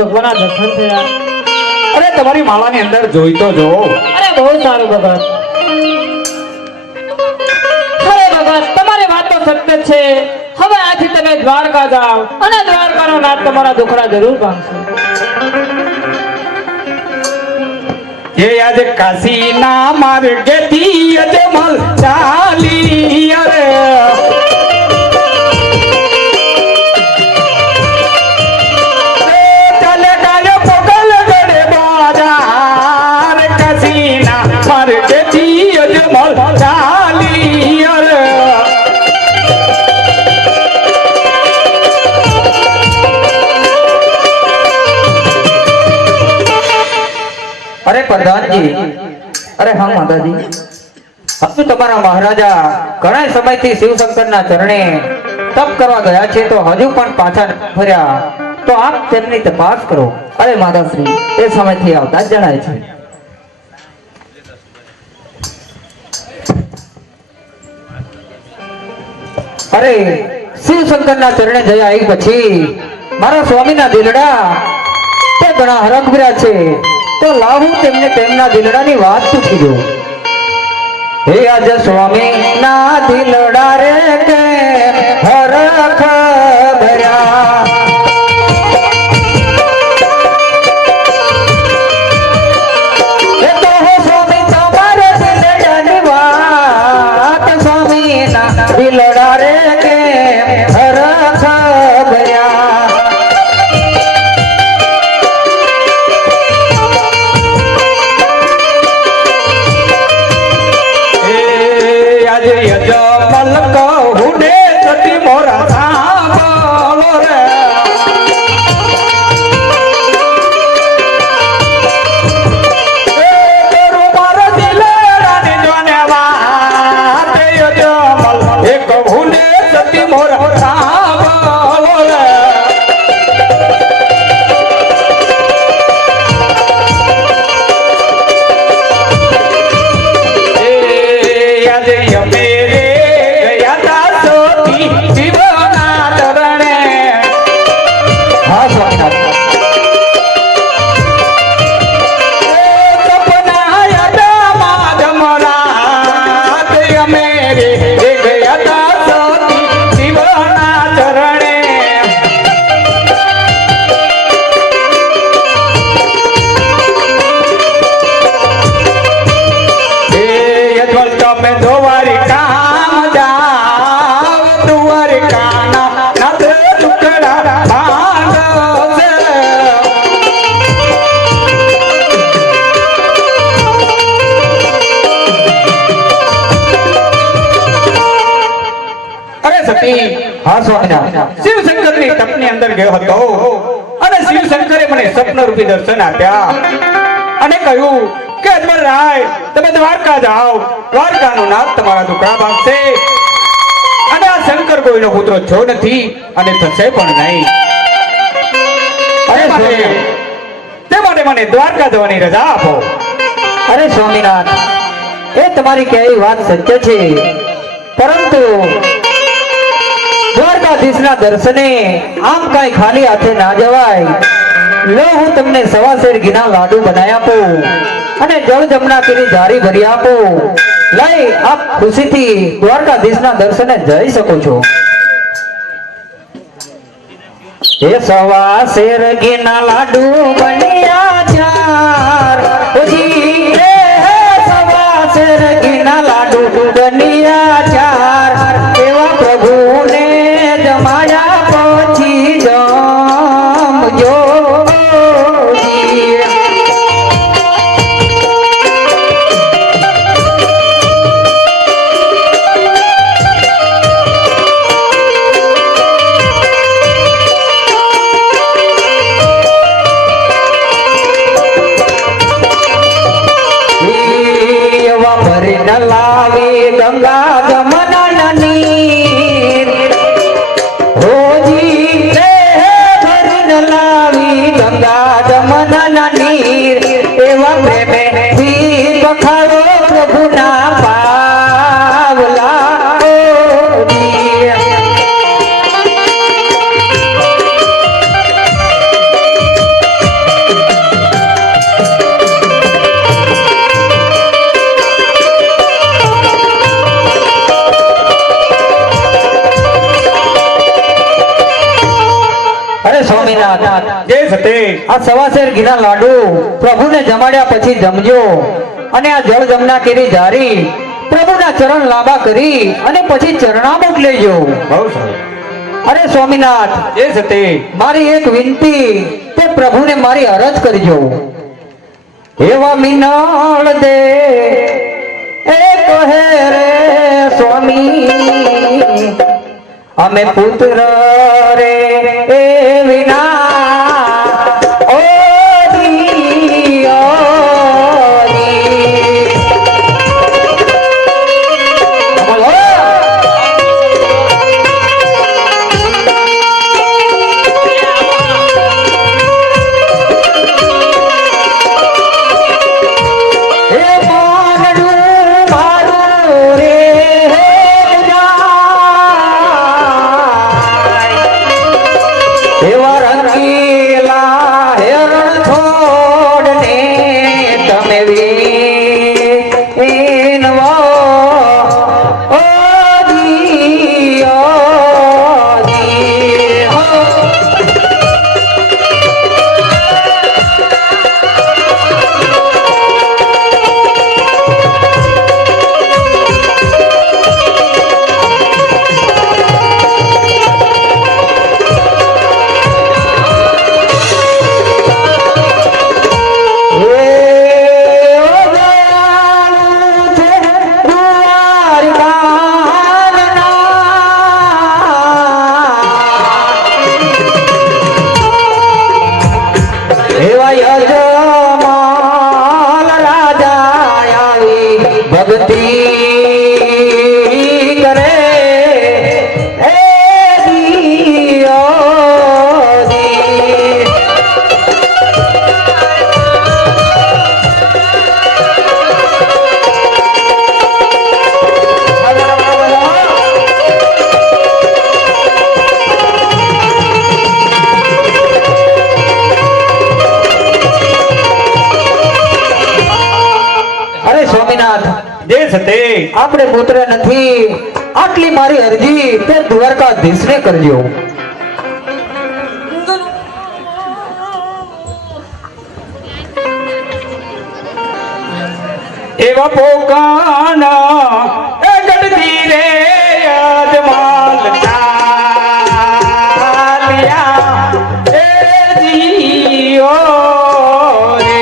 ભગવાનના દર્શન થયા. અરે તમારી માળાની અંદર જોઈ તો જો. અરે બહુ સારું ભગત. અરે ભગત તમારી વાત તો સત્ય છે. હવે આથી તમે દ્વારકા જાઓ અને દ્વારકાનો નાથ તમારા દુખડા જરૂર ભાંગશે. એ આજ કાશીના માર્ગેથી અજમલ ચાલી અરે ચાલે કાલે પોગલ ગડે બાજાર કાશીના માર્ગેથી અજમલ ચાલી અરે अरे प्रधान जी, अरे हाँ माता जी, अब तो तुम्हारा महाराजा घणा समय थी शिवशंकर ना चरणे तप करवा गया छे तो हजू पण पाछा फर्या तो आप તેમની તપાસ કરો. અરે માતાશ્રી એ સમયથી આવતા જ જણાય છે. અરે શિવશંકર ના ચરણે જયા આવી પછી મારા સ્વામીના દિલડા તે ઘણા હરખભર્યા છે તો લાવું તેમને તેમના દિલડાની વાત પૂછી દઉં. હે આજ સ્વામી ના દિલડા રે કે હરખ ભર્યા એ તો હો સ્વામી તમારે દિલડાની વાત સ્વામી ના દિલડા રે કે હરખ ભર્યા શિવશંકરની તપની અંદર ગયો હતો અને શિવશંકરે મને સ્વપ્ન રૂપી દર્શન આપ્યા અને કહ્યું કે અજમલ રાય તમે દ્વારકા જાઓ, દ્વારકાનો નાથ તમારા દુખડા ભાગશે અને આ શંકર કોઈનો પુત્ર છો નથી અને થશે પણ નહીં. તે માટે મને દ્વારકા જવાની રજા આપો. અરે સ્વામીનાથ, એ તમારી કહેવી વાત સત્ય છે, પરંતુ દ્વારકાધીશના દર્શને આમ કઈ ખાલી હાથે ના જવાય. લો હું તમને સવાશેર ઘીના લાડુ બનાવી આપું અને જળ જમના કરી જારી ભરી આપું. લઈ આપ ખુશીથી દ્વારકાધીશના દર્શને જઈ શકો છો. એ સવાશેર ઘીના લાડુ બન્યા ચાર, ઓજી રે સવાશેર ઘીના લાડુ બન્યા ચાર, એવા પ્રભુને જમાયા પછી જમજો. લાવી ગંગા જમના નીર, હોજી રે ભરીને લાવી ગંગા જમના નીર, એવા પ્રેમે થી બખાડો પ્રભુના પાવલા. અરે સ્વામિનાથ, જે સતે આ સવાશેર ઘીના લાડુ પ્રભુને જમાડ્યા પછી જમજો અને આ જળ જમના કેરી જારી પ્રભુના ચરણ લાંબા કરી અને પછી ચરણામુખ લેજો. બહુ સારું. અરે સ્વામિનાથ, જે સતે મારી એક વિનંતી તે પ્રભુને મારી અરજ કરજો. એવા મિનાળ દે એ કહે રે સ્વામી, અમે પુત્ર રે એ વિના ઓરી આપણે પુત્ર નથી, આટલી મારી અરજી તે દ્વારકાધીશને કરજો. એવા પોકાના એ ગઢતી રે અજમાલ ચાલ્યા એ જીઓ રે.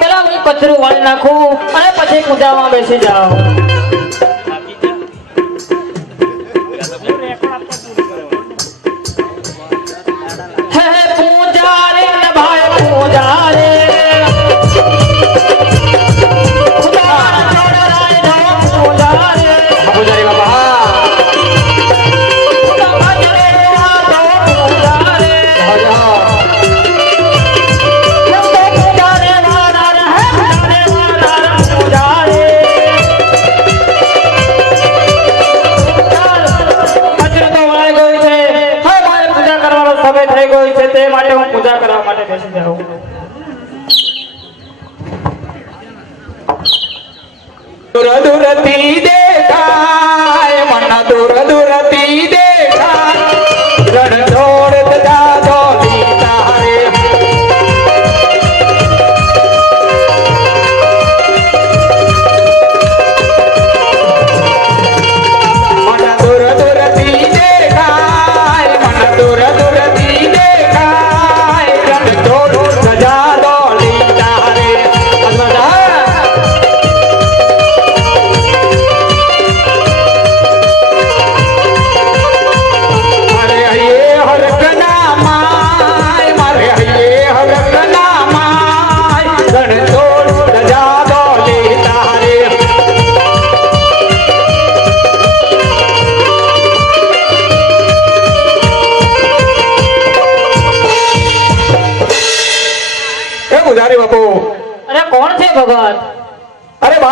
પેલા હું કચરું વાળી નાખું અને પછી પૂજામાં બેસી જાઉં. હે પૂજા રે ને ભાઈ પૂજા રે, પૂજા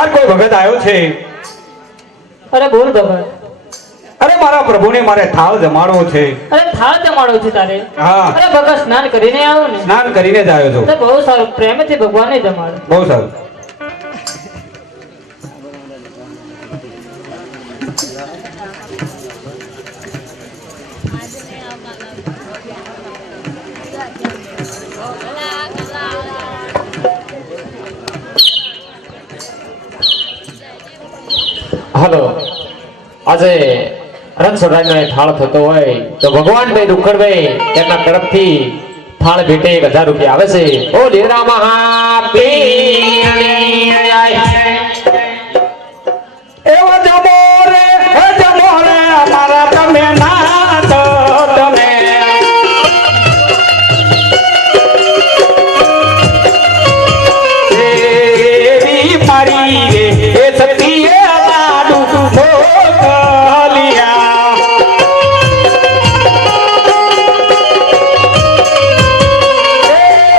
તમાર કોઈ ભગત આવ્યો છે? અરે બોલ ભગત. અરે મારા પ્રભુને મારે થાળ જમાડવો છે. અરે થાળ જમાડો છે તારે? હા. અરે ભગત સ્નાન કરીને આવો ને. સ્નાન કરીને જ આવ્યો છું. તો બહુ સારું, પ્રેમથી ભગવાનને જમાડો. બહુ સારું. હાલો, આજે રણછોડરાયનો એ થાળ થતો હોય તો ભગવાનભાઈ દુખડભાઈ તેમના તરફથી થાળ ભેટે 1000 રૂપિયા આવે છે. ઓ લીલા એવો જમો રે હે જમો રે મારા તમે નાથ તમે એવી મારી રે એ સતીએ લાડુ મોકલિયા એ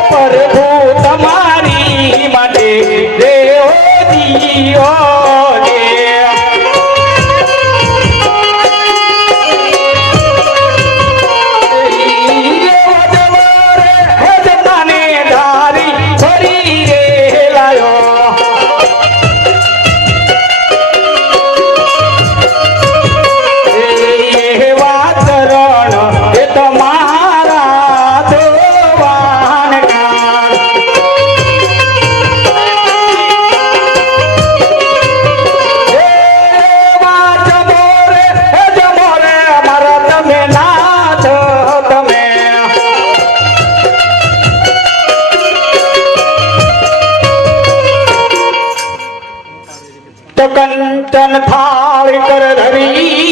પ્રભુ તમારી માટે દેવો દીઓ કંચન થાળી કર ધરી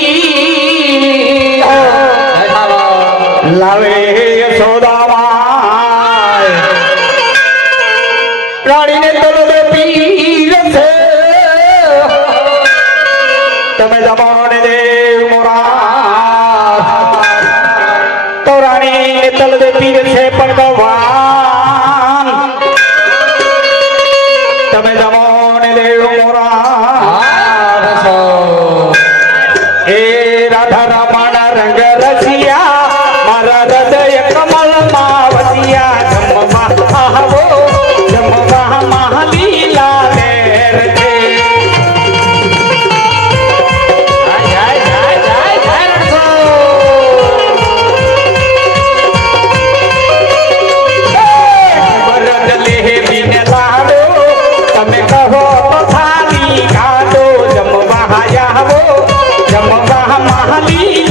લાવે યશોદામાં રાણીને તલવે પીર છે તમે જમાને દેવ મોરા તો રાણીને તલવે પીર છે ભગવાન તમે જમાને દેવ મોરા એ રાધા રમણ રંગ રસિયા મારા હૃદય કમલ માં વસિયા જમવા આવો જમવા મહાલીલા લેર છે વરદ લેવીને લાડો તમે કહો તો થાળી કાઢો જમવા આવો જમવા મહાલી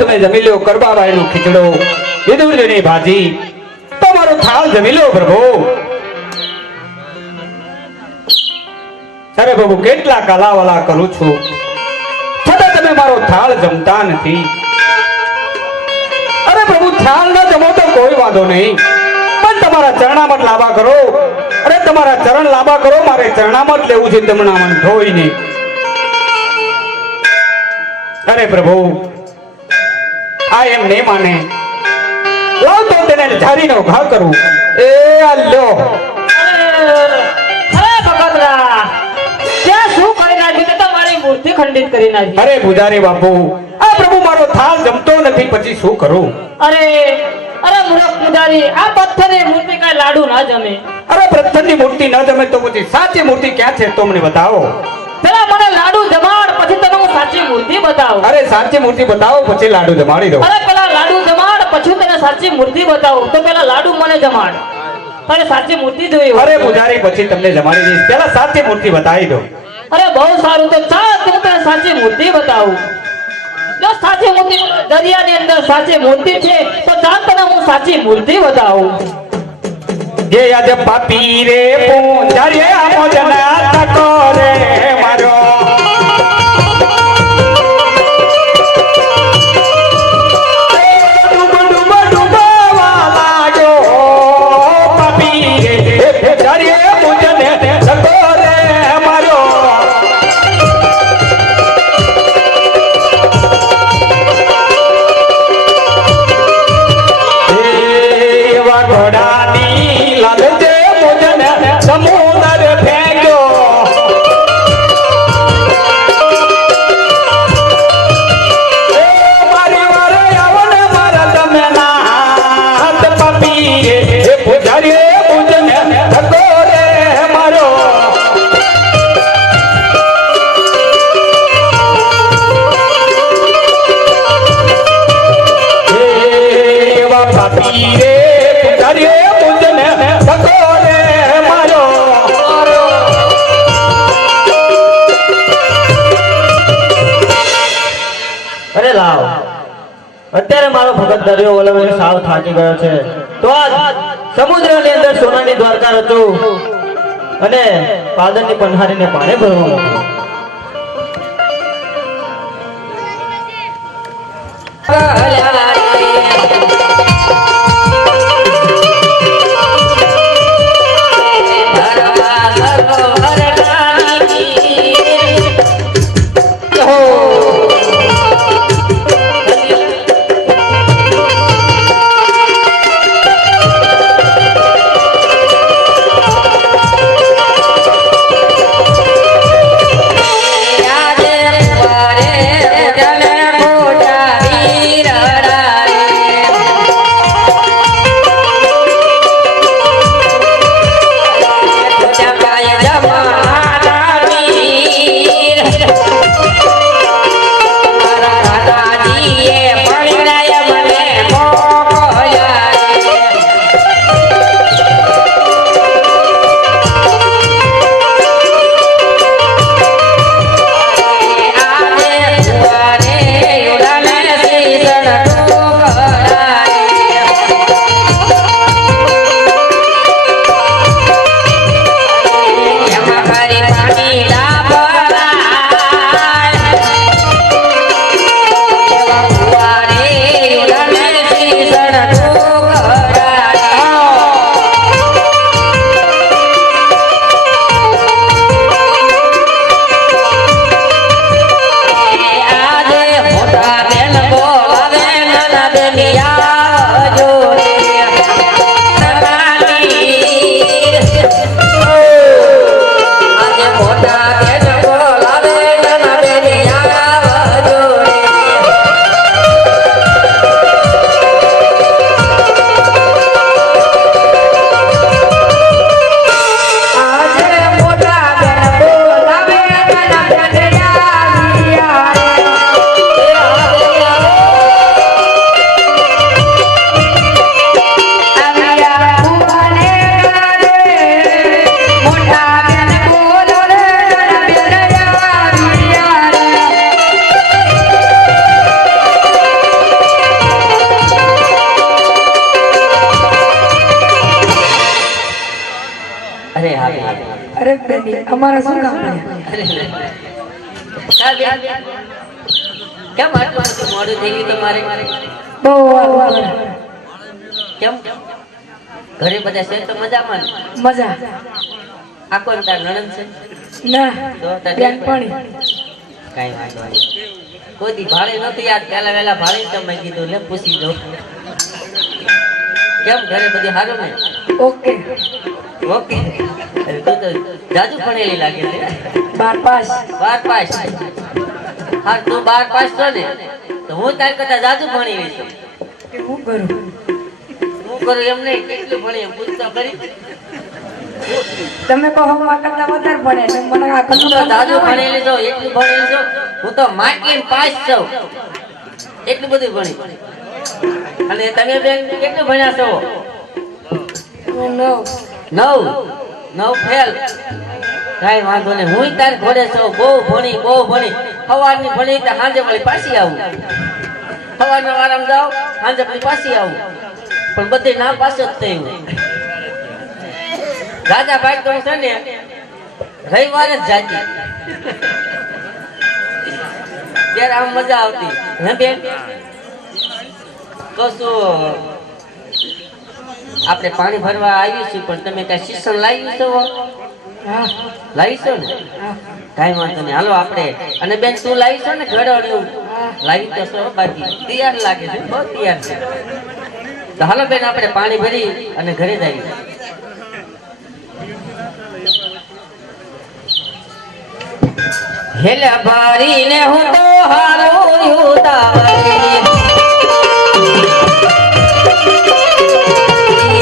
તમે જમી લો કરબાબાઈનો ખીચડો વિદુરજીની ભાજી તમારો થાળ જમી લો પ્રભુ. અરે પ્રભુ કેટલા કાલાવાલા કરું છું છતાં તમે મારો થાળ જમતા નથી. અરે પ્રભુ થાળ ન જમો તો કોઈ વાંધો નહીં, પણ તમારા ચરણામત લાંબા કરો. અરે તમારા ચરણ લાંબા કરો, મારે ચરણામત લેવું છે તમણામણ ધોઈને. અરે પ્રભુ આ એમ નહીં માને, લાવ તો તેને ઝારીનો ઘા કરું. એ આ લ્યો. અરે ભગતરા, ત્યાં શું કરી નાખ્યું? તે તો મારી મૂર્તિ ખંડિત કરી નાખી. અરે પૂજારી બાપુ, આ પ્રભુ મારો થાળ જમતો નથી, પછી શું કરું? અરે અરે મૂર્ખ પૂજારી, આ પથ્થરની મૂર્તિ કાંઈ લાડુ ના જમે. અરે પથ્થરની મૂર્તિ ન જમે તો પછી સાચી મૂર્તિ ક્યાં છે તો મને બતાવો. પેલા મને લાડુ જમાડ, પછી તને હું સાચી મૂર્તિ બતાવું. અરે સાચી મૂર્તિ બતાવો પછી લાડુ જમાડી દો. અરે પેલા લાડુ જમાડ, પછી તને સાચી મૂર્તિ બતાવું. તો પેલા લાડુ મને જમાડ, તારે સાચી મૂર્તિ જોઈ હોય. અરે પૂજારી પછી તમને જમાડી દઈશ, પેલા સાચી મૂર્તિ બતાવી દો. અરે બહુ સારું, તો ચાલ હું તને સાચી મૂર્તિ બતાવું. જો સાચી મૂર્તિ દરિયાની અંદર સાચી મૂર્તિ છે, તો ચાલ તને હું સાચી મૂર્તિ બતાવું. જે યાદ પાપી રે પૂજારી આમો જના તકો રે મારો. અત્યારે મારો ભગત દરિયો ઓલવીને સાવ થાકી ગયો છે, તો આજ સમુદ્રની અંદર સોનાની દ્વારકા રચું અને પાદરની પન્હારીને પાણી ભરવું. દેની અમારા શું કામ પડ્યા કેમ આટલું મોડું થઈ ગયું તમારે? બહુ વાર કેમ ઘરે બધા છે તો મજામાં ને? મજા આ કોણ તાર નણંદ છે? ના તો તાર બેનપણી કાંઈ વાંધો નહીં. કોઈ દી ભાડે નહોતું યાર, પહેલા વહેલા ભાડે તો મેં કીધું લે પૂછી દઉં. કેમ ઘરે બધી સારું ને? Okay okay. અરે તું તો જાજુ ભણેલી લાગે છે. 12 પાસ 12 પાસ. હા તું 12 પાસ છો ને તો હું તારી કરતા જાજુ ભણેલી છું. કે હું કરું હું કરું એમ નહીં, કેટલું ભણી એમ પૂછતા કરી. તમે કહો માં કરતા વધારે ભણે તો મને આ હું તો કલ્લું જાજુ ભણેલી છું, એટલું ભણેલી છું. હું તો માટી પાસ છું, એટલું બધું ભણી. અને તમે બેન કેટલું ભણ્યા છો? 9 ફેલ. કાંઈ વાંધો નહીં, હું તાર ઘોડે છું. બહુ ભણી સવારની ભણી તો સાંજે વળી પાછી આવું. સવારનો આરામ જાઉં, સાંજે વળી પાછી આવું. પણ બધે ના પાસ જ થયું. રાજા ભાઈ તો છે ને રવિવારે જ જાતી, ત્યારે આમ મજા આવતી. હે બેન તો શું આપણે પાણી ભરવા આવ્યું છીએ, પણ તમે કઈ શિક્ષણ લાવ્યું છો? હા લાવી છો ને? કાંઈ વાંધો નહીં, હાલો આપણે. અને બેન તું લાવી છો ને ઘડોળિયું? લાવી તો છો, બાકી તૈયાર લાગે છે, બહુ તૈયાર છે. તો હાલો બેન આપણે પાણી ભરી અને ઘરે જઈએ. હેલે ભરીને હું તો હારું ઉતાવળી,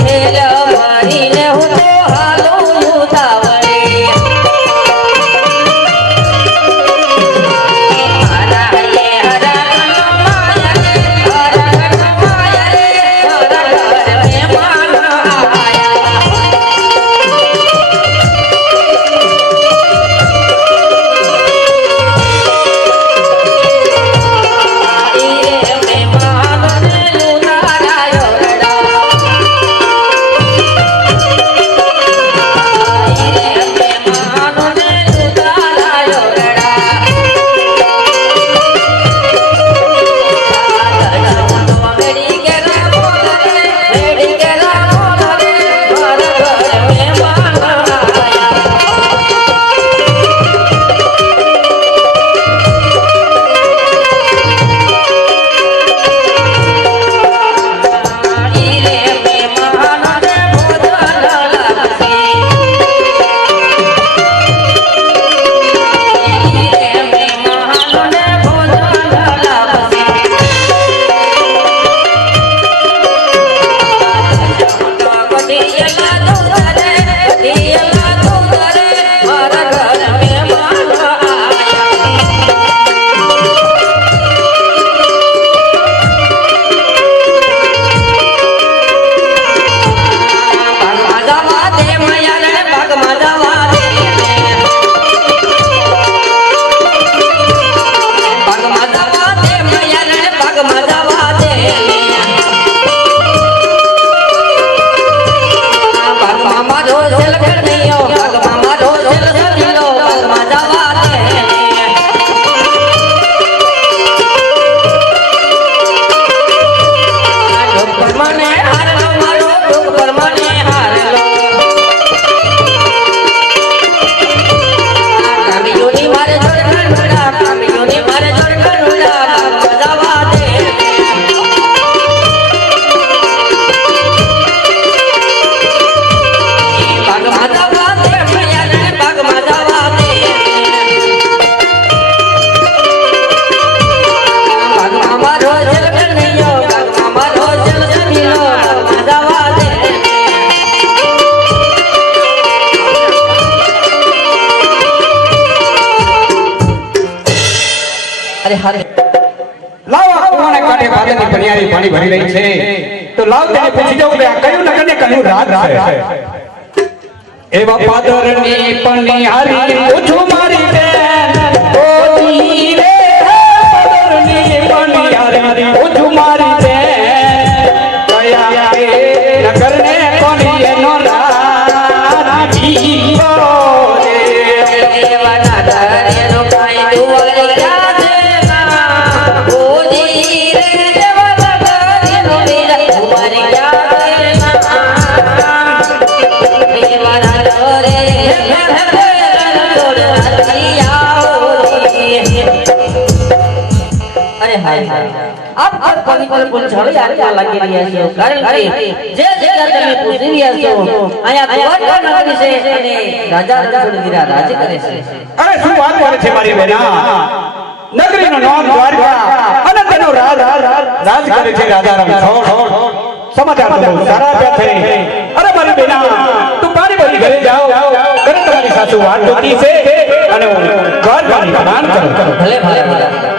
હેલે ભરીને હું તો હારું ઉતાવળી. હરાયે હરા માયા રે, હરા માયા રે, હરા ઘર મહેમાન આયા. લાવ કુવાને કાંઠે ભાદરની ભણિયારી પાણી ભરી રહી છે, તો લાવ તેને પૂછી જવું કે આ કયું નગર ને કયું રાત છે. એવા પાદરની પણિયારી પૂછું મારી બેન, ઓ જીવે પાદરની પણિયારી પૂછું મારી બેન, કયા નગર ને કોની એનો રાત જીવો રે. આપ પવિત્ર પૂંછડી આટલા લાગી રહ્યા છો કારણ કે જે જગ્યા તમે પૂછી રહ્યા છો અહીંયા દ્વારકા નગરી છે અને રાજા રણછોડવીરા રાજ કરે છે અરે શું વાત કરે છે મારી બેના નગરીનું નામ દ્વારકા અને તેનો રાજ કરે છે રાજા રણછોડ સમાચાર તો બહુ સારા આપ્યા છે અરે મારી બેના તું પાણી ભરી ઘરે જાઓ ઘરે તમારી સાસુ વાત જોતી છે અને હું દ્વારકાની દાન કરું ભલે ભલે ભલે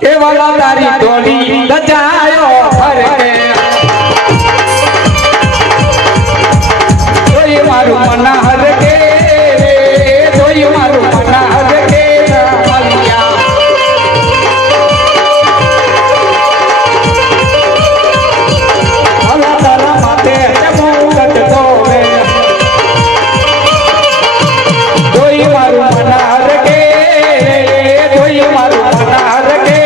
એ વાલા તારી ટોલી લજાયો ફરકે જોઈ મારું મન હરકે જોઈ મારું મન હરકે મલિયા વાલા તારા માથે મુકટ ધોવે જોઈ મારું મન હરકે જોઈ મારું મન હરકે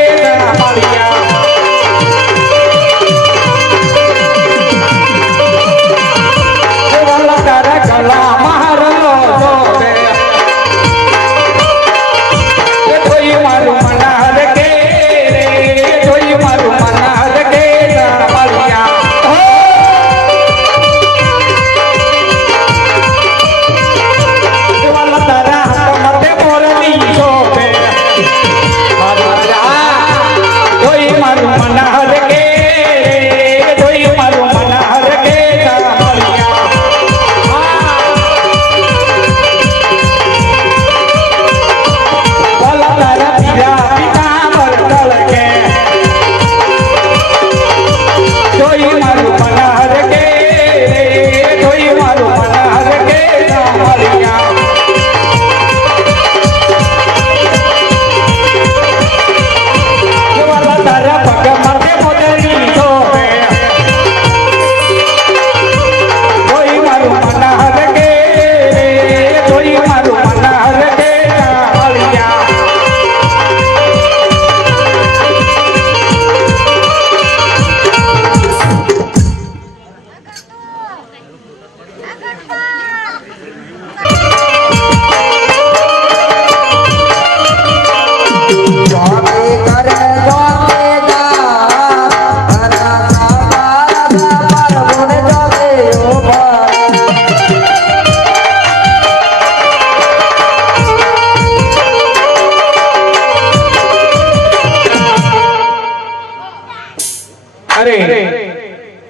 અરે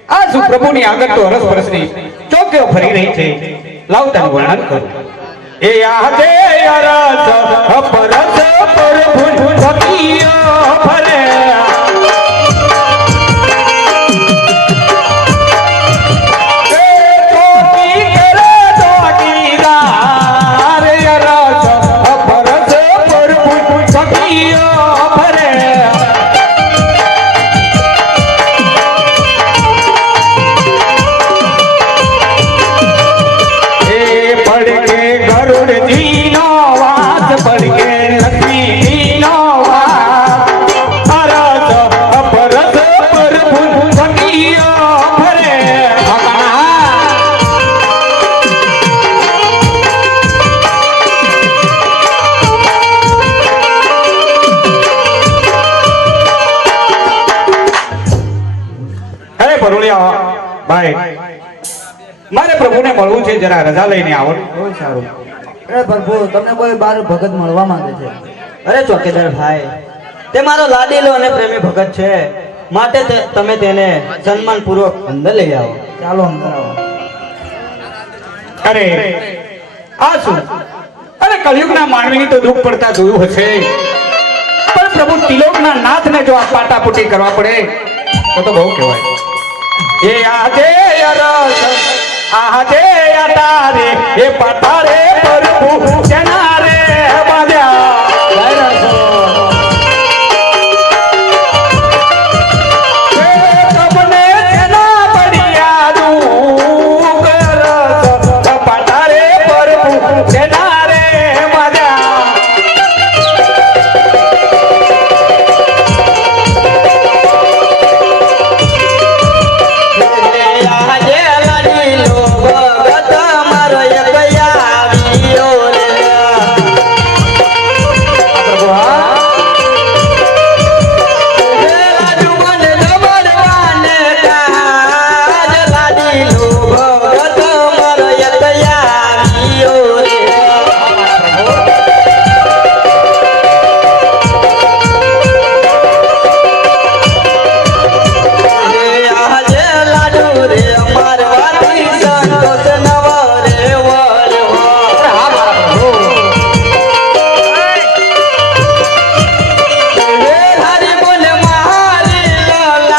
આ શું પ્રભુની આગળ તો હરસ પરસની ચોકીઓ ફરી રહી છે લાવ તેનું વર્ણન કરું એ આજે અરસ પરસ પ્રભુ ચોકીઓ ફરે એ ચોકી ગરુડજીનો વાસ પડકે લક્ષ્મીજીનો વાસ અરસ અપરસ પ્રભુ સખીઓ ફરે અરે ભરોળિયા ભાઈ મારે પ્રભુને મળવું છે જરા રજા લઈને આવો. બહુ સારું. અરે પ્રભુ તમને કોઈ બાર ભગત મળવા માંગે છે. અરે ચોકીદાર ભાઈ, તે મારો લાડીલો અને પ્રેમી ભગત છે, માટે તમે તેને સન્માનપૂર્વક અંદર લઈ આવો. ચાલો અંદર આવો. અરે આ શું? અરે કળિયુગના માનવીની તો દુઃખ પડતા જોયું હશે, પણ પ્રભુ તિલોકના નાથને જો આ પાટાપુટી કરવા પડે તો બહુ કહેવાય. એ આજે અરસ આજે અટારે એ પટારે પ્રભુ તેના રે બાંધ્યા તમને તેના પડ્યા દુઃખ રસ પટારે પ્રભુ તેના રે બાંધ્યા. આજે લાડીલો ભગત મારો એક આવ્યો રે. હે લાડુ મને જબરવાને કાજ, લાડીલો ભગત મારો એક આવ્યો રે. આજે લાડુ રે મારવાથી સંતોષ નવો રે વળવો. હે હરી બોલ મારી લાડ,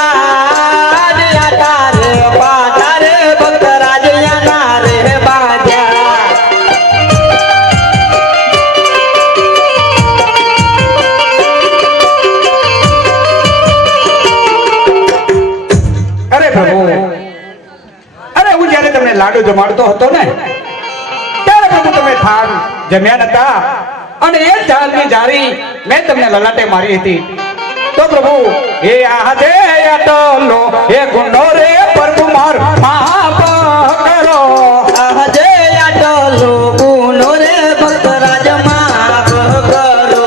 આટા રે પાટા રે ભક્ત રાજ્યના રે બાંધ્યા. અરે પ્રભુ, અરે હું જ્યારે તમને લાડુ જમાડતો હતો ને ત્યારે પ્રભુ તમે થાળ જમ્યા નતા, અને એ ચાલની જારી મેં તમને લલાટે મારી હતી. તો પ્રભુ એ આજે અટલો એ ગુનો રે પ્રભુ માર માફ કરો. આજે આટલો ગુનો રે ભક્ત રાજ માફ કરો.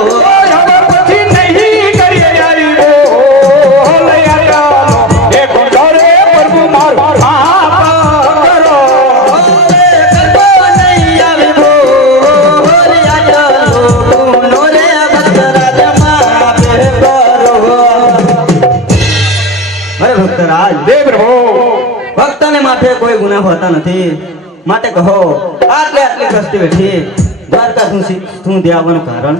હવે પછી નહીં કરીએ યારી બોલ અટલો એ ગુનો રે પ્રભુ માર માફ કરો. કલ્પો નહીં આવી ભોર, આટલો ગુનો રે ભક્ત રાજ માફ કરો. અરે ભક્તરાજ, દે પ્રભુ ભક્તને માથે કોઈ ગુનાહ હોતા નથી, માટે કહો આટલી કષ્ટી વેઠી દ્વારકા શું દેવાનું કારણ?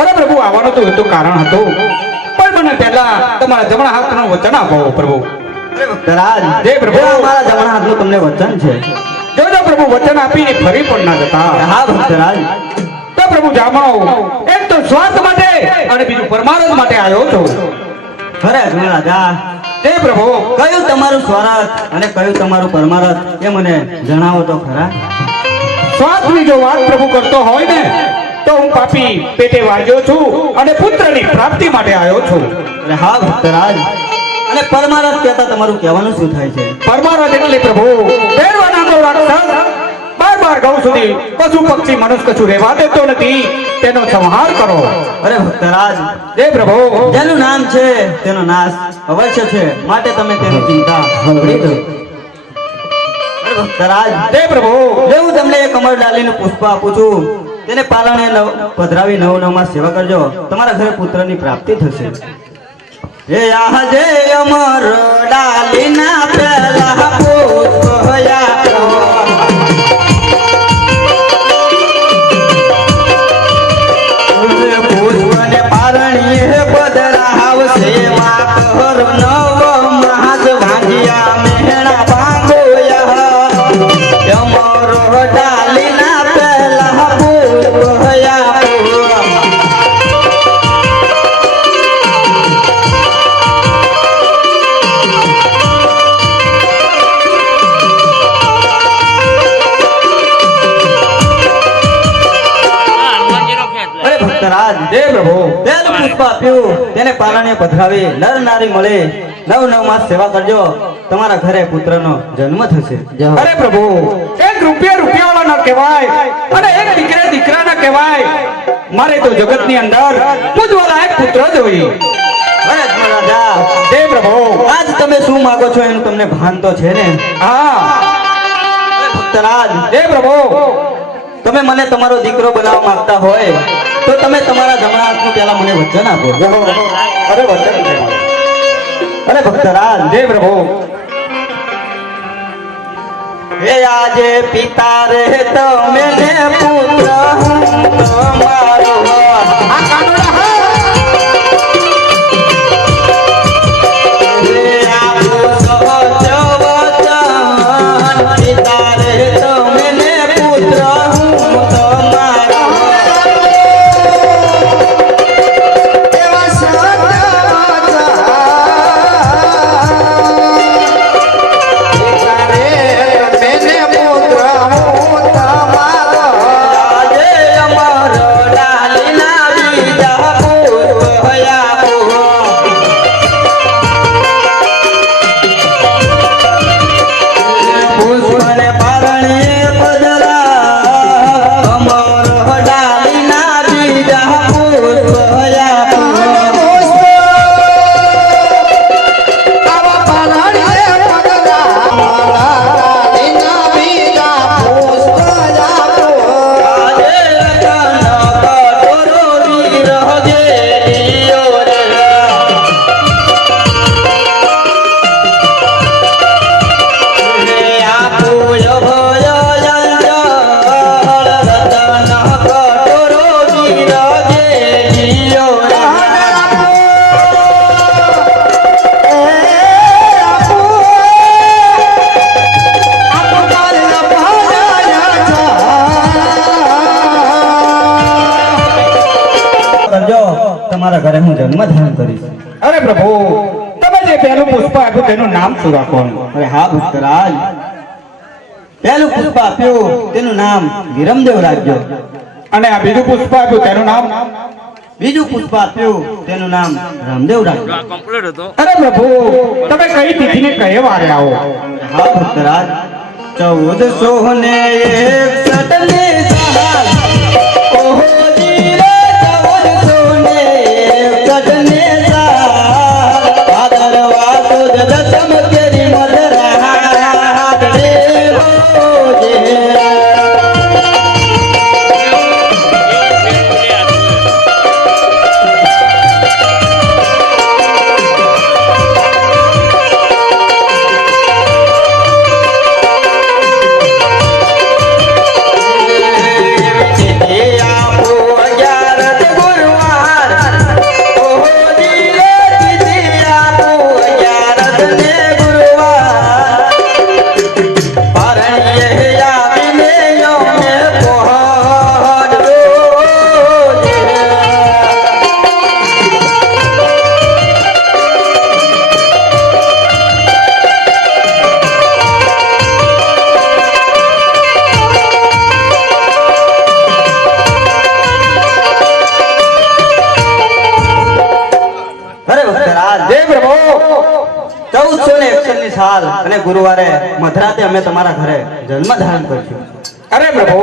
અરે પ્રભુ આવવાનું તો હતું, કારણ હતું, પણ મને પહેલા તમારા જમણા હાથનું વચન આપો પ્રભુ. અરે ભક્તરાજ, જય પ્રભુ. આ મારા જમણા હાથનું તમને વચન છે. જોજો પ્રભુ વચન આપીને ફરી પણ ના જતા. હા ભક્તરાજ, તો પ્રભુ જામો એક તો સ્વાર્થ માટે અને બીજું પરમાનંદ માટે આવ્યો છું. ખરે રાજા, જય પ્રભુ. કયું તમારું સ્વરથ અને કયું તમારું પરમારથ એ મને જણાવો તો ખરા. સ્વાર્થની જો વાત પ્રભુ કરતો હોય ને તો હું પાપી પેટે વાગ્યો છું અને પુત્રની પ્રાપ્તિ માટે આવ્યો છું. અરે હા ભક્તરાજ, અને પરમારથ કહેતા તમારું કહેવાનું શું થાય છે? પરમાનંદ એટલે પ્રભુ પહેરવાના રાક્ષસ બાર ગૌ સુધી પશુ પક્ષી મનુષ્ય કશું રહેવા દેતો નથી, તેનો સંહાર કરો. અરે ભક્તરાજ, જય પ્રભુ. જેનું નામ છે તેનો નાશ અવશ્ય છે, માટે તમે તેની ચિંતા હળવી દો. અરે ભક્તરાજ, જય પ્રભુ. જો હું તમને એક કમળ ડાલીનું પુષ્પ આપું છું, તેને પાલણે પધરાવી નવમાં સેવા કરજો, તમારા ઘરે પુત્રની પ્રાપ્તિ થશે. હે આજે અમર ડાલીના પેલા પુષ્પ હયા પુષ્પને પારણીએ પધરાવશે માકર નવ મહાજ ભાંજિયા મેણા ભાંગોયા. અમર ડાલીના પેલા પુષ્પ હયા ભક્તરાજ જય પ્રભુ તેનું પુષ્પ આપ્યું તેને પારણે પધરાવી નર નારી મળે 9 માસ સેવા કરજો તમારા ઘરે પુત્રનો જન્મ થશે અરે પ્રભુ એક રૂપિયા ન કહેવાય અને એક દીકરા ન કહેવાય મારે તો જગતની અંદર પૂજવાલા એક પુત્ર જ હોય અરે રાજા જય પ્રભુ આજ તમે શું માંગો છો એનું તમને ભાન તો છે ને હા ભક્તરાજ જય પ્રભુ તમે મને તમારો દીકરો બનાવવા માંગતા હોય તો તમે તમારા જમણા હાથનું પહેલા મને વચન આપો અરે વચન અરે ભક્તરાજ જય પ્રભુ હે આજે પિતા રે તમે ને પુત્ર હું તમારો આ કાનુડા તમારા ઘરે હું જન્મ ધારણ કરીશ અરે પ્રભુ તમે જે પહેલું પુષ્પ આપ્યું તેનું નામ શું રાખવાનું અરે હા ભક્તરાજ પહેલું પુષ્પ આપ્યું તેનું નામ વિરમદેવ રાખજો અને આ બીજું પુષ્પ આપ્યું તેનું નામ બીજું પુષ્પ આપ્યું તેનું નામ રામદેવ રાખજો અરે પ્રભુ તમે કઈ તિથિને કઈ વારે આવો હા ભક્તરાજ 1461 ને સહાય ઓહો સાલ અને ગુરુવારે મધરાતે અમે તમારા ઘરે જન્મ ધારણ કરશું અરે પ્રભુ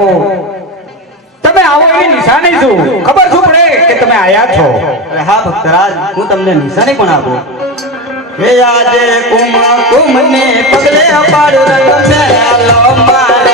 તમે આવો એની નિશાની શું ખબર શું પડે કે તમે આયા છો અરે હા ભક્તરાજ હું તમને નિશાની પણ આપું હે આજે કુમને પગલે અપાડ રંગ મેલો મારે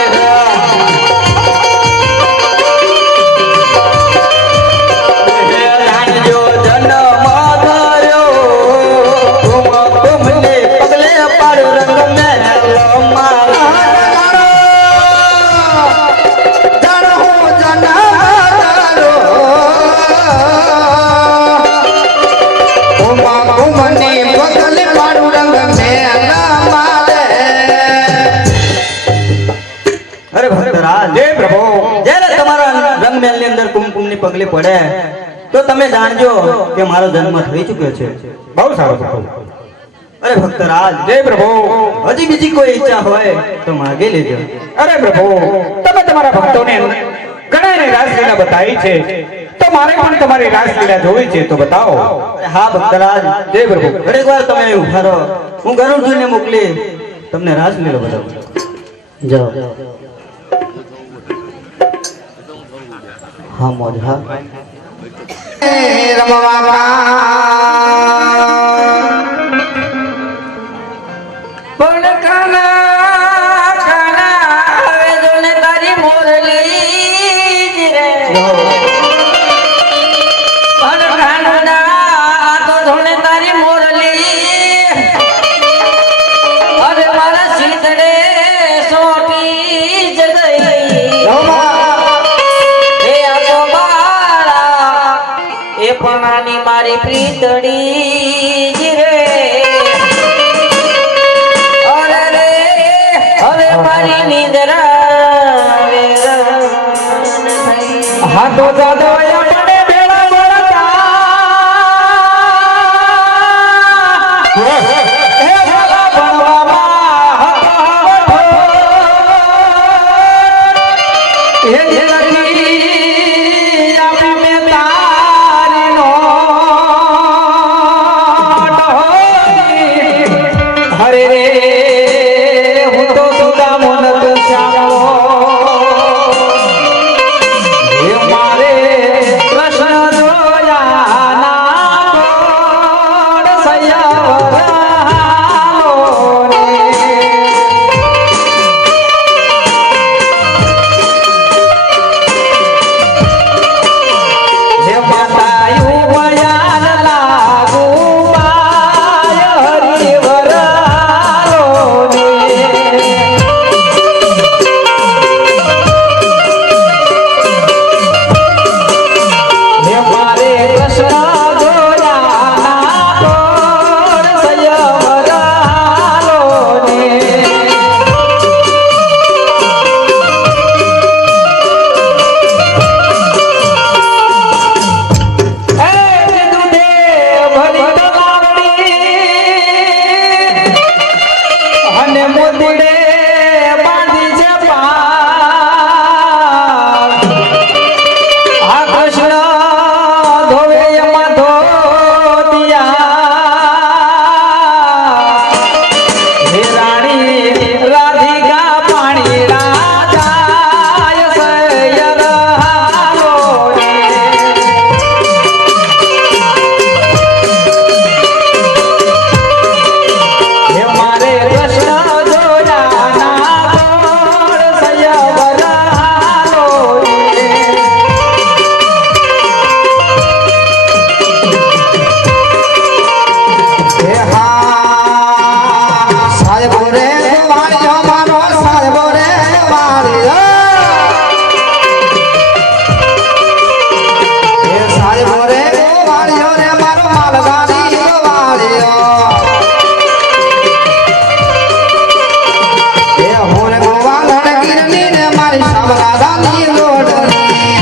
પગલે પડે તો તમે જાણજો કે મારો જન્મ થઈ ચૂક્યો છે બહુ સારું અરે ભક્તરાજ જય પ્રભુ હજી બીજી કોઈ ઈચ્છા હોય તો માગે લેજો અરે પ્રભુ તમે તમારા ભક્તોને ઘણાને રાસલીલા બતાવી છે તો મારે પણ તમારી રાસલીલા જોવી છે તો બતાવો. હા ભક્તરાજ, જય પ્રભુ. ઘડીક વાર તમે અહીં ઉભા રહો. હું ગરુડજીને મોકલી તમને રાસલીલો બતાવું. જાઓ. હા મોજ હા. પણ કાના કાના હવે જોને તારી મોરલી જ રે પણ કાનુડા તો જોને તારી મોરલી અરે મારા સીતડે સોટી જ ગઈ હે આ તો બાળા એ પણ આની મારી પ્રીતડી જ રે હવે મારી નિદ્રા હા તો જાદવ આપણે ભેળા મળતા હે ભલા ભણવામાં હતો હે જગતી આપી મેં તારી નોટ હરે રે હું તો સુદા મોનત શ્યામો હે મારે કૃષ્ણ જોયા ના ગોળ સયાવરાલો ને હે માતાયું વયાન લાગુ પાય હરિવરાલો ને હે મારે કૃષ્ણ જોયા ના ગોળ સયાવરાલો ને અને મોતીડે બાંધી છે પાર આ કૃષ્ણ ધોવે એમાં ધોતિયા હે રાણી રાધિકા પાણી રાજાય સૈયરહાલો ને હે મારે કૃષ્ણ જોયા ના ગોળ સયાવરાલો ને હે હા સાહેબ રે વાળ્યો મારો સાહેબ રે વાળ્યો હે સાહેબ રે વાળ્યો રે મારો માલગાડી વાળ્યો હે હોરે ગોવાળણ ગીરની ને મારી સાબરાદાની લોડની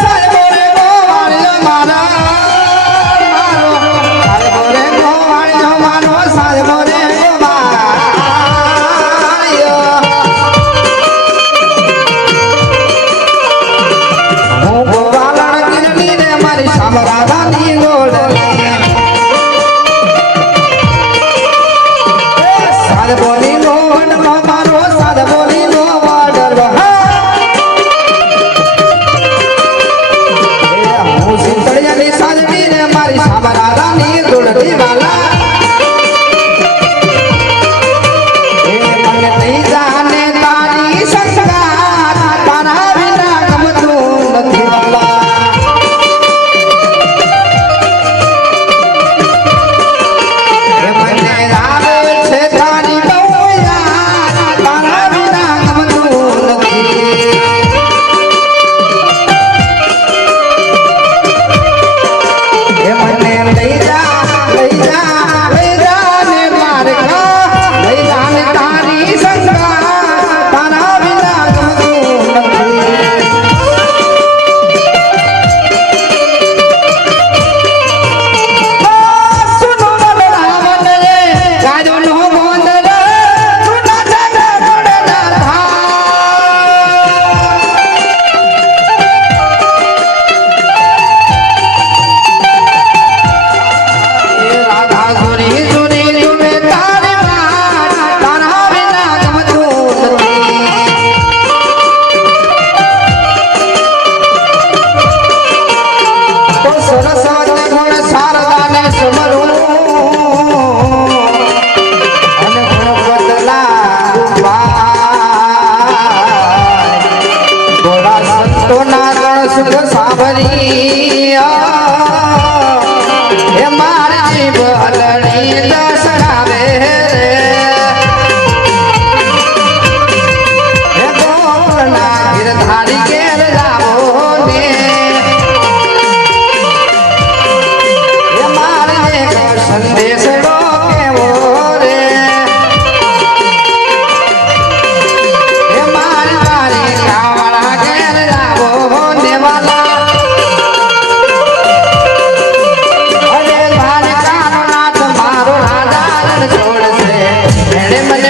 સાહેબ રે ગોવાળ્યો મારા મારો સાહેબ રે ગોવાળ્યો મારો સાહેબ રે ગોવાળ્યો હું ગોવાળણ ગીરની ને મારી સાબરાદાની લોડની સાદબોની લોડ મારો સાદબોની નો વાડર હું સિંતળિયાની સાજની ને મારી સાબરાદાની દોડતી વાલા એ મને નહીં જાને તારી સંસ્કાર તારા વિના ગમતું નથી વાલા એ મને આવે છે તારી બહુ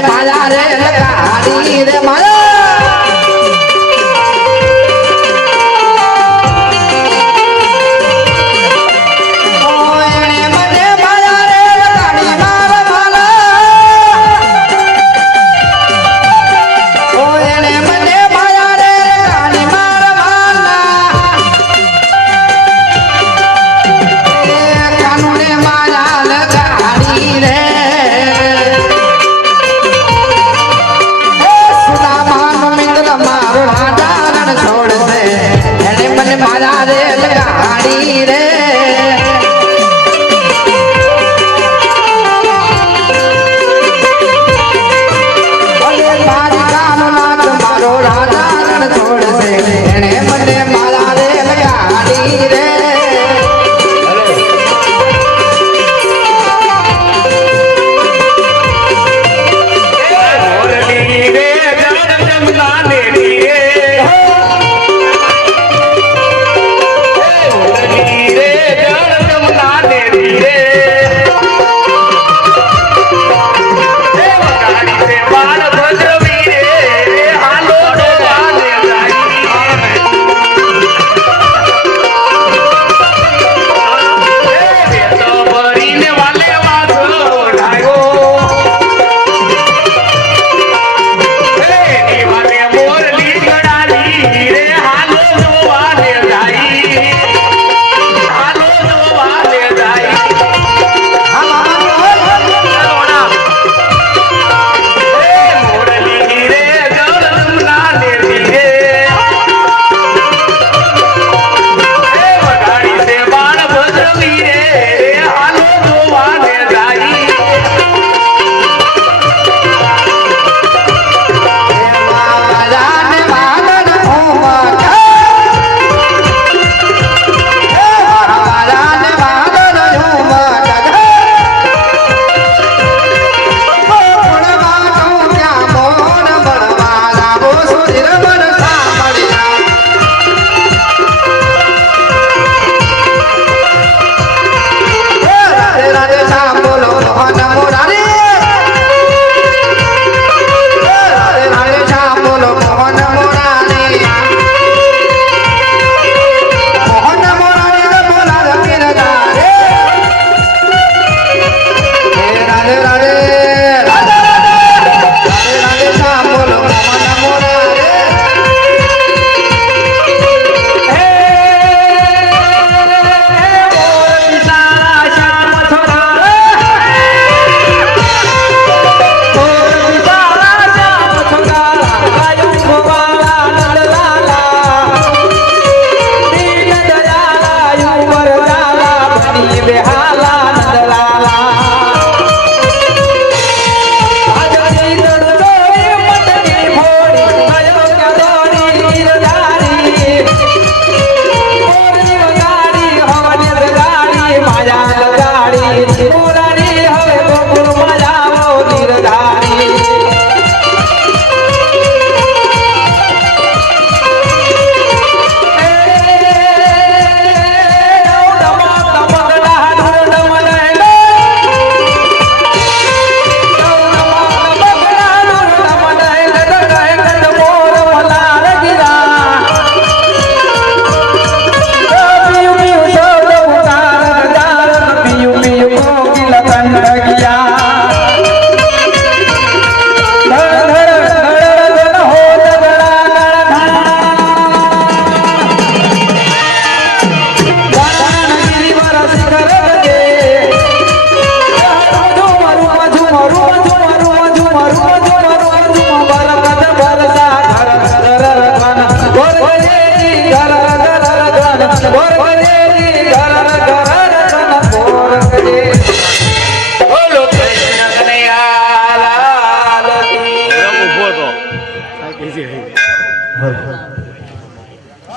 માયા રે લગાડી રે માયા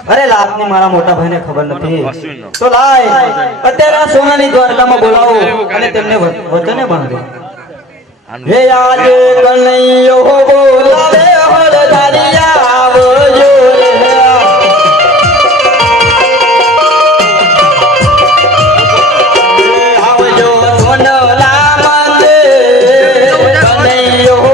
અરે લાખની મારા મોટા ભાઈને ખબર નથી તો લાય અત્યારે આ સોનાની દ્વારકામાં બોલાવો અને તેમને વચને બાંધો હે આજે કનૈયો બોલાવે હરદારિયા આવજો આવજો સોનલા મંદિર કનૈયો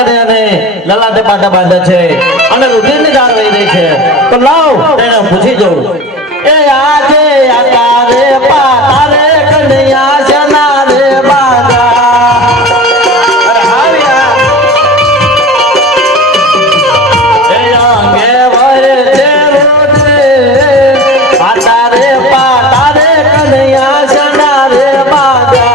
કરે અને લલાટે પાટા બાંધે છે અને રુધિરની ધાર વહી રહી છે. તો લાવ તેને પૂછી જોઉં. એ આજે આકારે પાતારે કનૈયા જના રે બાગા. અરે હાવ્યા એ અંગે વરે છે રોટે પાતારે કનૈયા જના રે બાગા.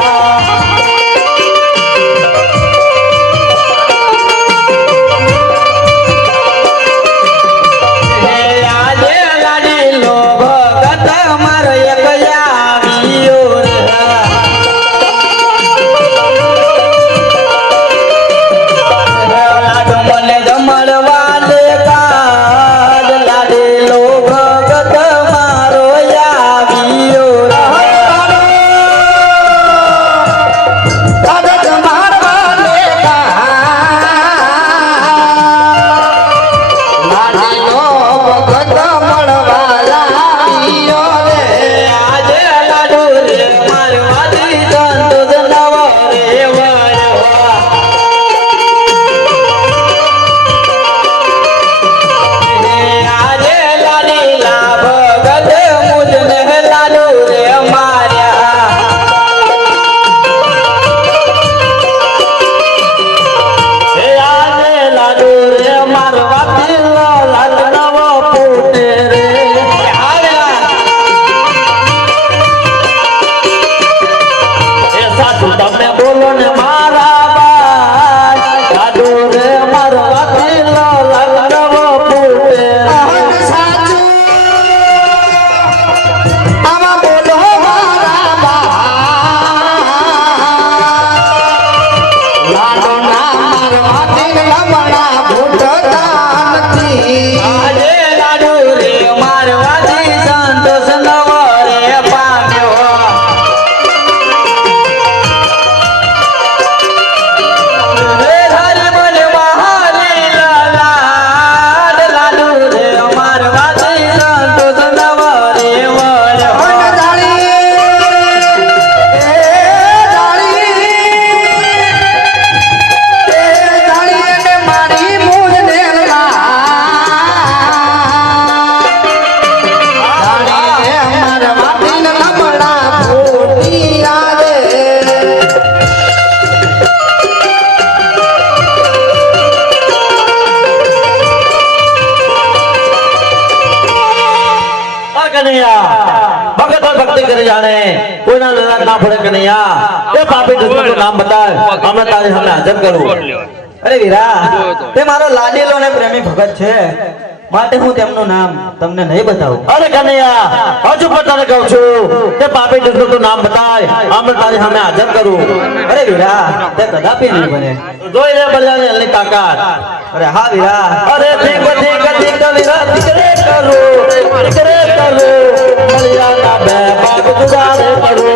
ભક્તિ કરી જાણે કોઈના લલાટ ના પડે કનૈયા. એ પાપી દુશ્મનનું નામ બતાવ, હમણાં તારી સામે હાજર કરું. અરે વીરા, તે મારો લાડીલો ને પ્રેમી ભગત છે, માટે હું તેમનું નામ તમને નહીં બતાવું. અરે કનૈયા, હજુ પણ તને કહું છું તે પાપી દુશ્મનનું નામ બતાવ, હમણાં તારી સામે હાજર કરું. અરે વીરા, તે કદાપી નહીં બને. જોઈ લે બળિયાની અલ્લી તાકાત. અરે હા વીરા, અરે ઠીક વીરા દીકરે કરું બળિયાના બે ભાગ જુદારે કરું.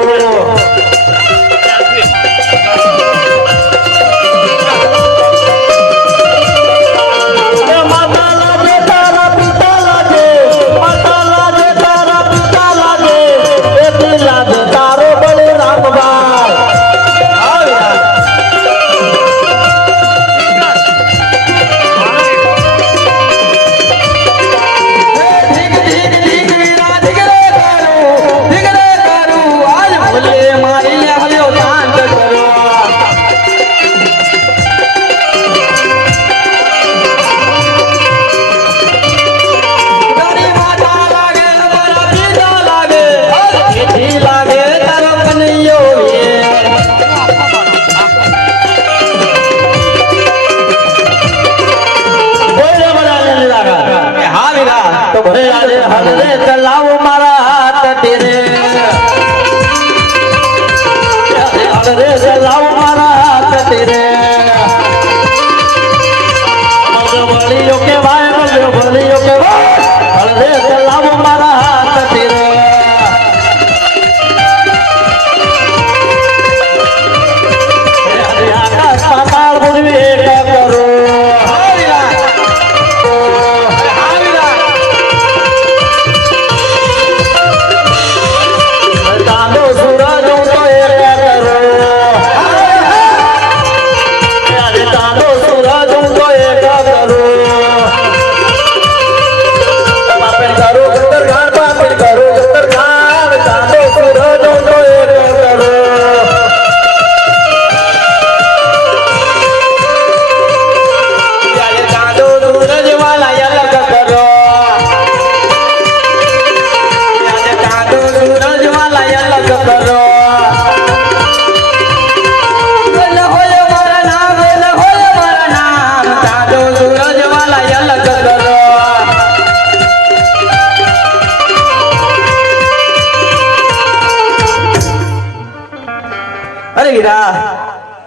વીરા,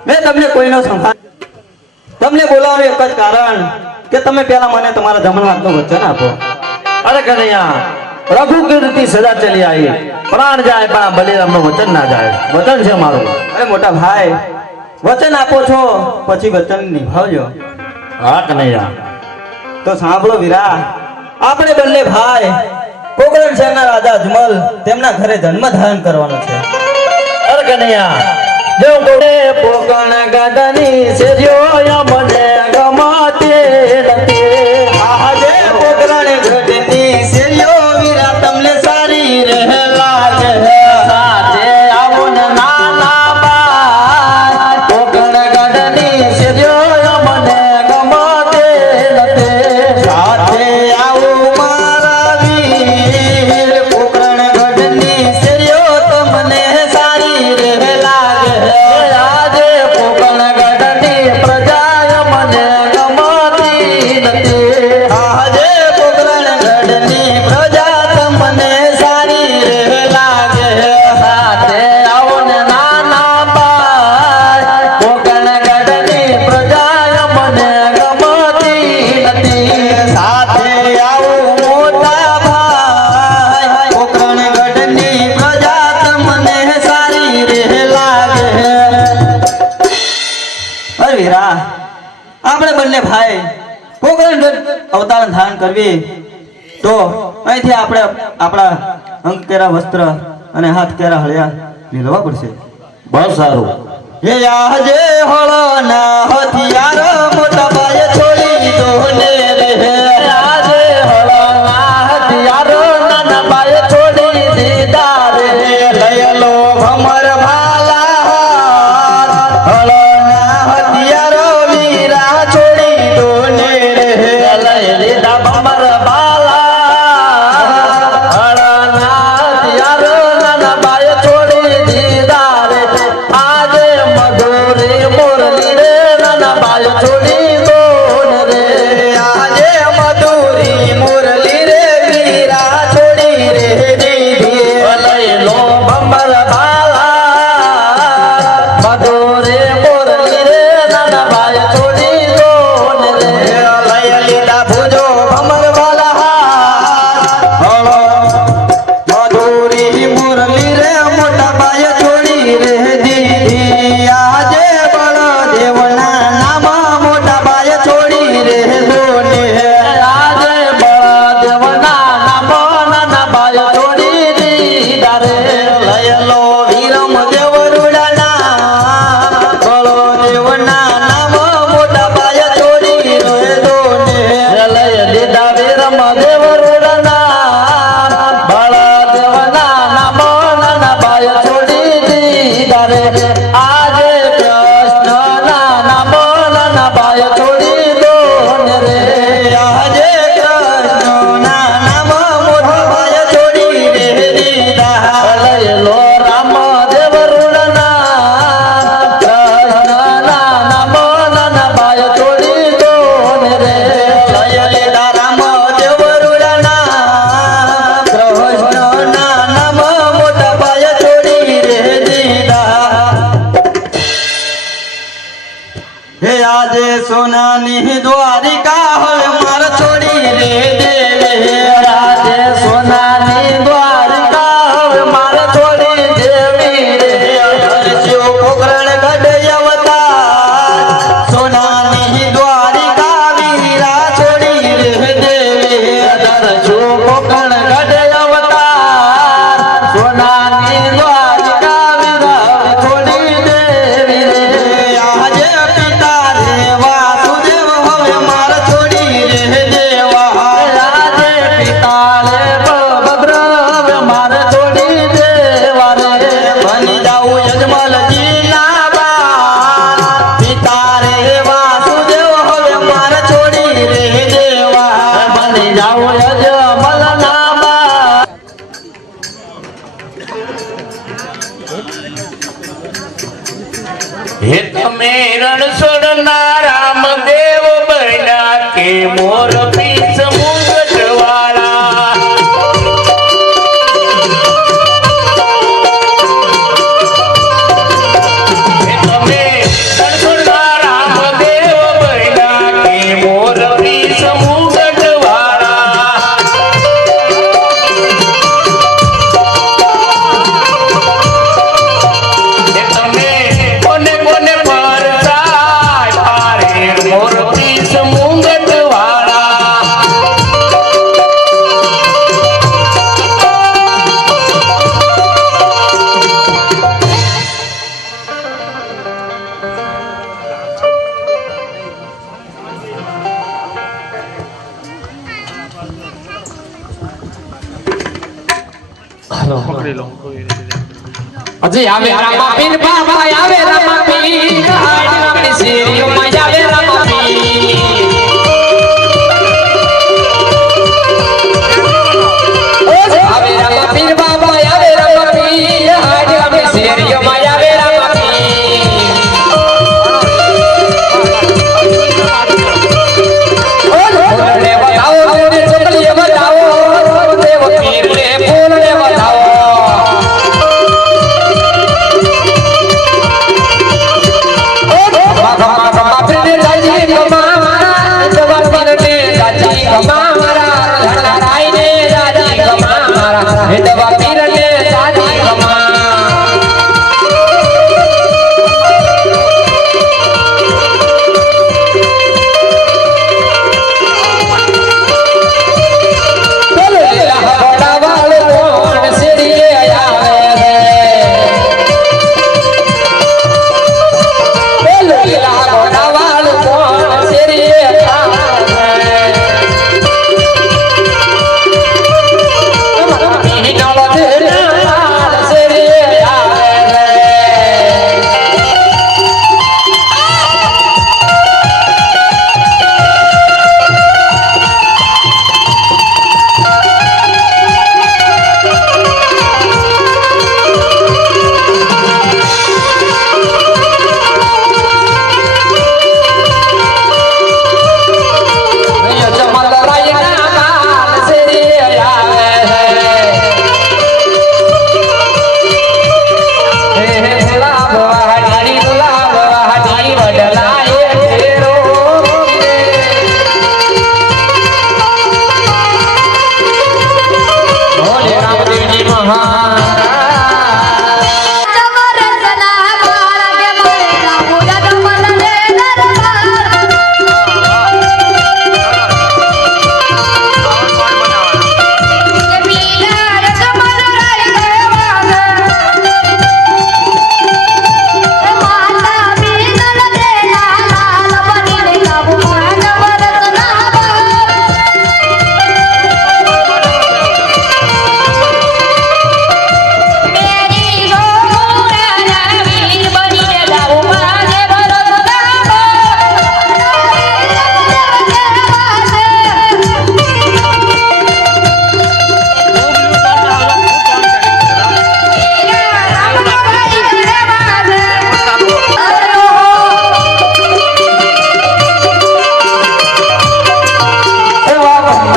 મેં તમને કોઈનો સંભાળ તમને બોલાવવાનું એક જ કારણ કે તમે પહેલા મને તમારા જમણવારનું વચન આપો. અરે કનૈયા, રઘુ કીર્તિ સદા ચલી આવી, પ્રાણ જાય પણ આ બલિરામનું વચન ના જાય. વચન છે મારું. અરે મોટા ભાઈ, વચન આપો છો પછી વચન નિભાવજો. હા કનૈયા. તો સાંભળો વીરા, આપણે બંને ભાઈ કોકરણ શહેરના રાજા અજમલ તેમના ઘરે જન્મ ધારણ કરવાનો છે. અરે કનૈયા, જો કોડે પોકણ ગાડાની સેજો મને ગમાતે નથી. આજે કોકરણ ગઢની શેરીઓ વીરા તમને સારી રહે લાગે. સાથે આવો ને નાના બાઈ, પોકણ ગાડાની સેજો મને ગમાતે નથી. સાથે આવો મારા વીર, કોકરણ ગઢની શેરીઓ તમને સારી રહે લાગે. આજે પોકણ ગાડાની પ્રજા મને ગમાતી નથી. આજે કોકરણ ગઢની પ્રજા તમને સારી રહે લાગે. સાથે આવો ને નાના બાઈ, પોકણ ગાડાની પ્રજા મને ગમતી નથી. સાથે આવો મોટા ભાઈ, કોકરણ ગઢની પ્રજા તમને સારી રહે લાગે. અરે વીરા, આપણે બંને ભાઈ કોકરણ ગઢ અવતાર ધારણ કરવી તો અહીંથી આપણે આપણા અંગ કેરા વસ્ત્ર અને હાથ કેરા હળિયા લીધવા પડશે. બહુ સારું. હે આજે હળના હથિયાર મોટા ભાઈ છોડી દો ને રે. આજે હળના હથિયારો નાના બાએ છોડી દીધા રે. લઈ લો ભમર ભાલા હાથ, હળના હથિયારો વીરા છોડી દો ને રે. લઈ લીધા ભમર બાલા, હળના હથિયારો નાના બાએ છોડી દીધા રે. આજે મધુરી મુરલી રે નાના બાએ છોડી દો ને રે. આજે મધુરી મુરલી રે વીરા છોડી રે દીધી. લઈ લો ભમર બાલા, મધુરી મુરલી રે નાના બાએ છોડી દો ને રે. લઈ લીધા ભુજો ભમર વાલા હાથ, હળો મધુરી મુરલી રે મોટા બાએ છોડી રે દીધી. આજે બળદેવના નામ મોટા બાએ છોડી રે દોને. આજે બળદેવના નામ નાના બાએ છોડી દીધા રે. લઈ લો વીરમ દેવરુડા નામ, બળદેવના નામ મોટા બાએ છોડી રે દોને. લઈ લીધા વીરમ દેવરુડા નામ, બળદેવના નામ નાના બાએ છોડી દીધા રે. આજે કૃષ્ણના નામ નાના બાએ છોડી દો ને રે. આજે કૃષ્ણના નામ મોટા બાએ છોડી રે દીધા. લઈ લો રામ દેવરુડા નામ, કૃષ્ણના નામ નાના બાએ છોડી દો ને રે. લઈ લીધા રામ દેવરુડા નામ, કૃષ્ણના નામ મોટા બાએ છોડી રે દીધા. હે આજે સોનાની દ્વારિકા હવે માર છોડી રે દેવે. આજે સોનાની દ્વારિકા હવે મારે છોડી દેવી રે. હરસ્યો કોકરણ ગઢ અવતાર, સોનાની દ્વારિકા વીરા છોડી રે દેવે. દરશું કોકણ ગઢ અવતાર, સોનાની દ્વારિકા વિરાવ છોડી દેવી રે. આજે પિતા રે વાસુદેવ હવે માર છોડી રે દેવા. આજે પિતા રે બળભદ્ર હવે મારે છોડી દેવા રે. બની જાઉં યજમલજીના બાળ, પિતા રે વાસુદેવ હવે માર છોડી રે દેવા. બની જાઉં યજમલના બા. હે તમે રણછોડના રામદેવ બન્યા કે મોર પીછ મુંગટ વાળા. હે હજી આવે રામા પીર બાબા આવે રામા પીર આપણી શેરીઓમાં આવે રામા પીર આવે રામા પીર બાબા આવે રામા પીર આપણી શેરીઓમાં આવે રામા પીર બતાવો ચોકલીએ બતાવો દેવ પીર ને ફૂલ ને બતાવો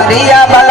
Maria